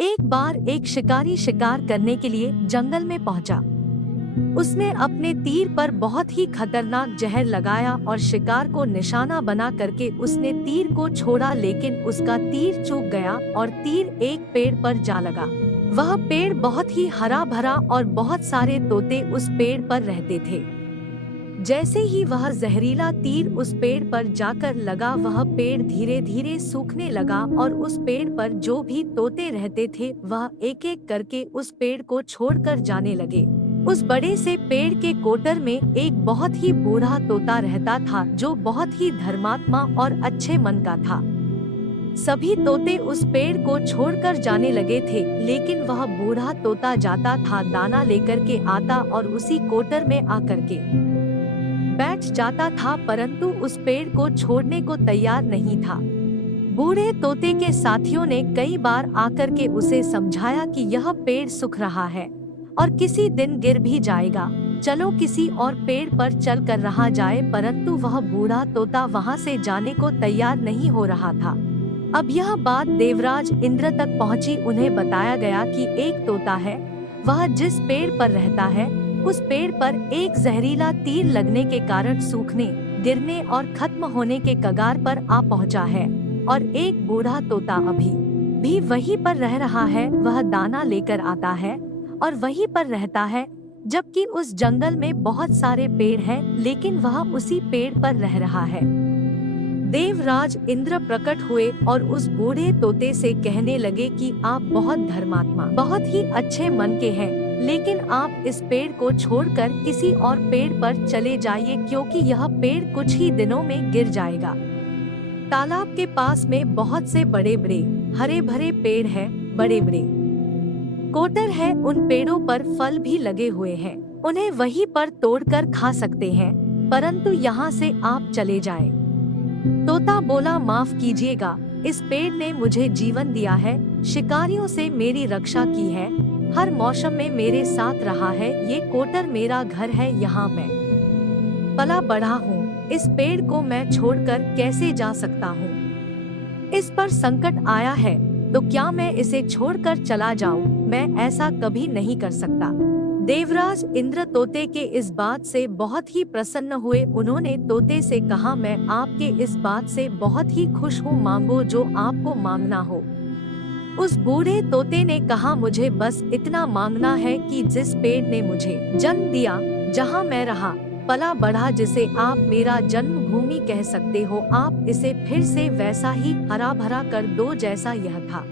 एक बार एक शिकारी शिकार करने के लिए जंगल में पहुंचा। उसने अपने तीर पर बहुत ही खतरनाक जहर लगाया और शिकार को निशाना बना करके उसने तीर को छोड़ा, लेकिन उसका तीर चूक गया और तीर एक पेड़ पर जा लगा। वह पेड़ बहुत ही हरा भरा और बहुत सारे तोते उस पेड़ पर रहते थे। जैसे ही वह जहरीला तीर उस पेड़ पर जाकर लगा, वह पेड़ धीरे धीरे सूखने लगा और उस पेड़ पर जो भी तोते रहते थे वह एक एक करके उस पेड़ को छोड़कर जाने लगे। उस बड़े से पेड़ के कोटर में एक बहुत ही बूढ़ा तोता रहता था जो बहुत ही धर्मात्मा और अच्छे मन का था। सभी तोते उस पेड़ को छोड़कर जाने लगे थे, लेकिन वह बूढ़ा तोता जाता था, दाना लेकर के आता और उसी कोटर में आकर के बैठ जाता था, परंतु उस पेड़ को छोड़ने को तैयार नहीं था। बूढ़े तोते के साथियों ने कई बार आकर के उसे समझाया कि यह पेड़ सूख रहा है और किसी दिन गिर भी जाएगा, चलो किसी और पेड़ पर चल कर रहा जाए, परंतु वह बूढ़ा तोता वहां से जाने को तैयार नहीं हो रहा था। अब यह बात देवराज इंद्र तक पहुंची। उन्हें बताया गया कि एक तोता है, वह जिस पेड़ पर रहता है उस पेड़ पर एक जहरीला तीर लगने के कारण सूखने, गिरने और खत्म होने के कगार पर आ पहुंचा है, और एक बूढ़ा तोता अभी भी वहीं पर रह रहा है। वह दाना लेकर आता है और वहीं पर रहता है, जबकि उस जंगल में बहुत सारे पेड़ हैं, लेकिन वह उसी पेड़ पर रह रहा है। देवराज इंद्र प्रकट हुए और उस बूढ़े तोते से कहने लगे कि आप बहुत धर्मात्मा, बहुत ही अच्छे मन के हैं, लेकिन आप इस पेड़ को छोड़कर किसी और पेड़ पर चले जाइए, क्योंकि यह पेड़ कुछ ही दिनों में गिर जाएगा। तालाब के पास में बहुत से बड़े बड़े हरे भरे पेड़ हैं, बड़े बड़े कोटर है, उन पेड़ों पर फल भी लगे हुए हैं, उन्हें वहीं पर तोड़कर खा सकते हैं, परंतु यहाँ से आप चले जाएं। तोता बोला, माफ कीजिएगा, इस पेड़ ने मुझे जीवन दिया है, शिकारियों से मेरी रक्षा की है, हर मौसम में मेरे साथ रहा है, ये कोटर मेरा घर है, यहाँ मैं पला बढ़ा हूँ, इस पेड़ को मैं छोड़कर कैसे जा सकता हूँ? इस पर संकट आया है तो क्या मैं इसे छोड़कर चला जाऊँ? मैं ऐसा कभी नहीं कर सकता। देवराज इंद्र तोते के इस बात से बहुत ही प्रसन्न हुए। उन्होंने तोते से कहा, मैं आपके इस बात से बहुत ही खुश हूँ, मांगो जो आपको मांगना हो। उस बूढ़े तोते ने कहा, मुझे बस इतना मांगना है कि जिस पेड़ ने मुझे जन्म दिया, जहाँ मैं रहा पला बढ़ा, जिसे आप मेरा जन्मभूमि कह सकते हो, आप इसे फिर से वैसा ही हरा भरा कर दो जैसा यह था।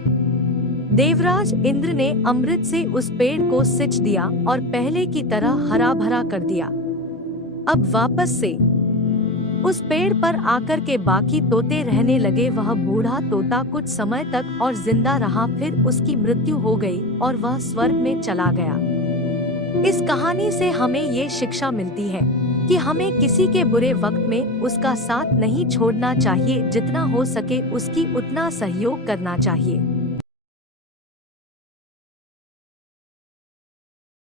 देवराज इंद्र ने अमृत से उस पेड़ को सिंच दिया और पहले की तरह हरा भरा कर दिया। अब वापस से उस पेड़ पर आकर के बाकी तोते रहने लगे। वह बूढ़ा तोता कुछ समय तक और जिंदा रहा, फिर उसकी मृत्यु हो गई और वह स्वर्ग में चला गया। इस कहानी से हमें ये शिक्षा मिलती है कि हमें किसी के बुरे वक्त में उसका साथ नहीं छोड़ना चाहिए, जितना हो सके उसकी उतना सहयोग करना चाहिए।